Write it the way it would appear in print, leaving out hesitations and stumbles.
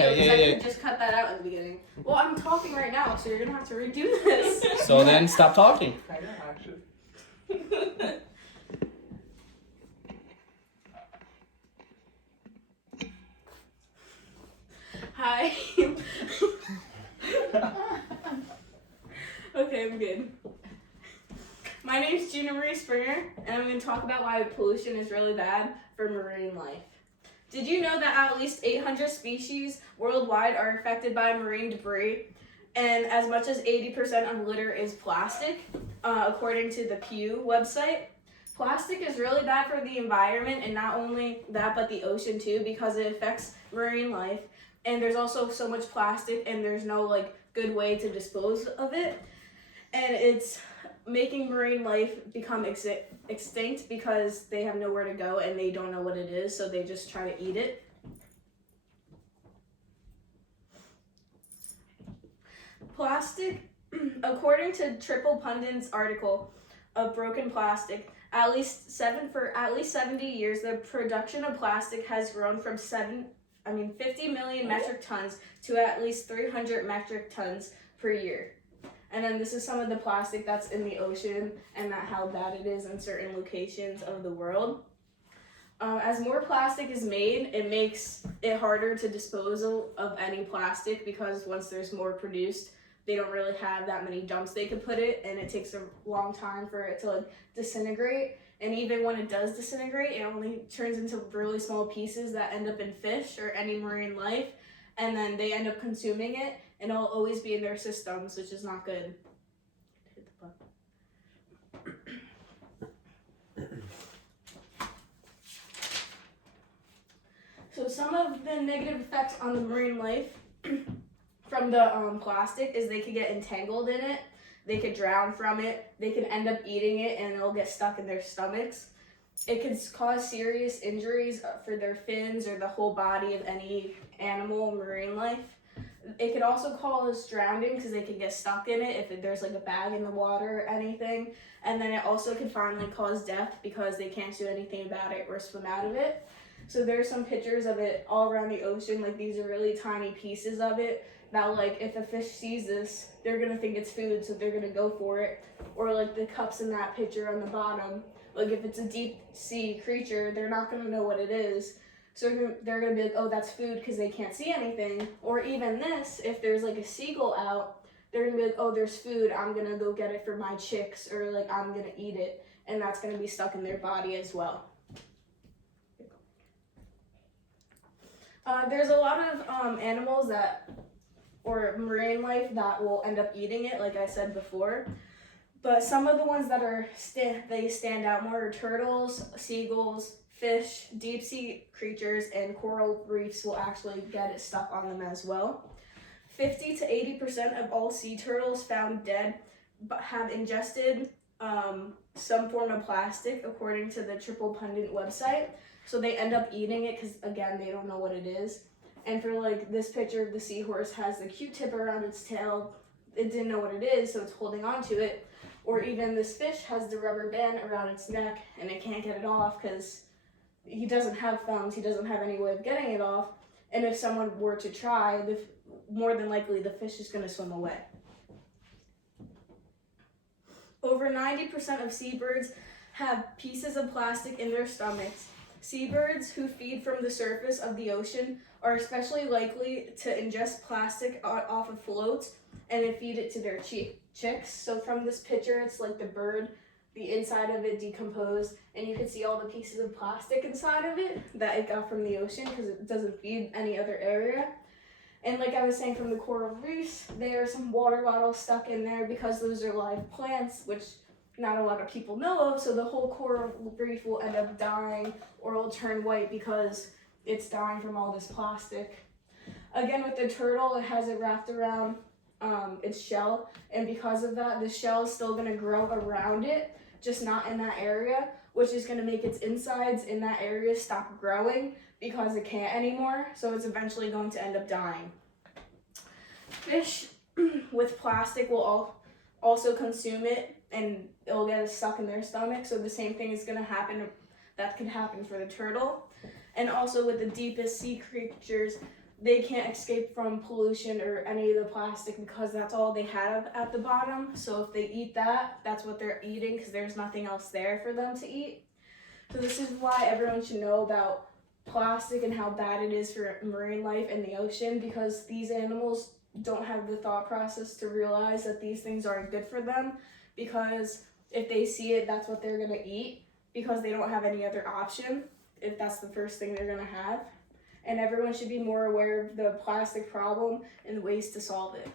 Okay, video, yeah. I could just cut that out in the beginning. Well, I'm talking right now, so you're gonna have to redo this. So then stop talking. I know, actually. Hi. Okay, I'm good. My name's Gina Marie Springer, and I'm going to talk about why pollution is really bad for marine life. Did you know that at least 800 species worldwide are affected by marine debris, and as much as 80% of litter is plastic, according to the Pew website? Plastic is really bad for the environment, and not only that, but the ocean too, because it affects marine life. And there's also so much plastic, and there's no good way to dispose of it, and it's making marine life become extinct because they have nowhere to go and they don't know what it is, so they just try to eat it. Plastic, according to Triple Pundit's article of Broken Plastic, at least 70 years, the production of plastic has grown from 50 million metric tons to at least 300 metric tons per year. And then this is some of the plastic that's in the ocean and how bad it is in certain locations of the world. As more plastic is made, it makes it harder to dispose of any plastic, because once there's more produced, they don't really have that many dumps they could put it, and it takes a long time for it to disintegrate. And even when it does disintegrate, it only turns into really small pieces that end up in fish or any marine life, and then they end up consuming it, and it'll always be in their systems, which is not good. Hit the button. So some of the negative effects on the marine life from the plastic is they could get entangled in it, they could drown from it, they could end up eating it and it'll get stuck in their stomachs. It could cause serious injuries for their fins or the whole body of any animal in marine life. It could also cause drowning because they could get stuck in it if there's a bag in the water or anything. And then it also could finally cause death because they can't do anything about it or swim out of it. So there's some pictures of it all around the ocean. These are really tiny pieces of it that if a fish sees this, they're gonna think it's food, so they're gonna go for it. Or the cups in that picture on the bottom. If it's a deep sea creature, they're not gonna know what it is. So they're gonna be like, oh, that's food, because they can't see anything. Or even this, if there's a seagull out, they're gonna be like, oh, there's food, I'm gonna go get it for my chicks, or I'm gonna eat it, and that's gonna be stuck in their body as well. There's a lot of animals or marine life that will end up eating it, like I said before. But some of the ones that they stand out more are turtles, seagulls, fish, deep sea creatures, and coral reefs will actually get it stuck on them as well. 50 to 80% of all sea turtles found dead have ingested some form of plastic, according to the Triple Pundit website. So they end up eating it because, again, they don't know what it is. And for this picture of the seahorse has the Q-tip around its tail. It didn't know what it is, so it's holding on to it. Or even this fish has the rubber band around its neck and it can't get it off because he doesn't have thumbs, he doesn't have any way of getting it off. And if someone were to try, more than likely the fish is going to swim away. Over 90% of seabirds have pieces of plastic in their stomachs. Seabirds who feed from the surface of the ocean are especially likely to ingest plastic off of floats and then feed it to their chicks. So from this picture, it's the bird, the inside of it decomposed, and you can see all the pieces of plastic inside of it that it got from the ocean because it doesn't feed any other area. And like I was saying, from the coral reefs, there are some water bottles stuck in there because those are live plants, which not a lot of people know of, so the whole coral reef will end up dying or it'll turn white because it's dying from all this plastic. Again, with the turtle, it has it wrapped around its shell, and because of that, the shell is still going to grow around it, just not in that area, which is going to make its insides in that area stop growing because it can't anymore, so it's eventually going to end up dying. Fish with plastic will also consume it, and it'll get stuck in their stomach, so the same thing is going to happen, that could happen for the turtle. And also with the deepest sea creatures, they can't escape from pollution or any of the plastic because that's all they have at the bottom. So if they eat that, that's what they're eating because there's nothing else there for them to eat. So this is why everyone should know about plastic and how bad it is for marine life in the ocean, because these animals don't have the thought process to realize that these things aren't good for them, because if they see it, that's what they're going to eat, because they don't have any other option if that's the first thing they're going to have. And everyone should be more aware of the plastic problem and ways to solve it.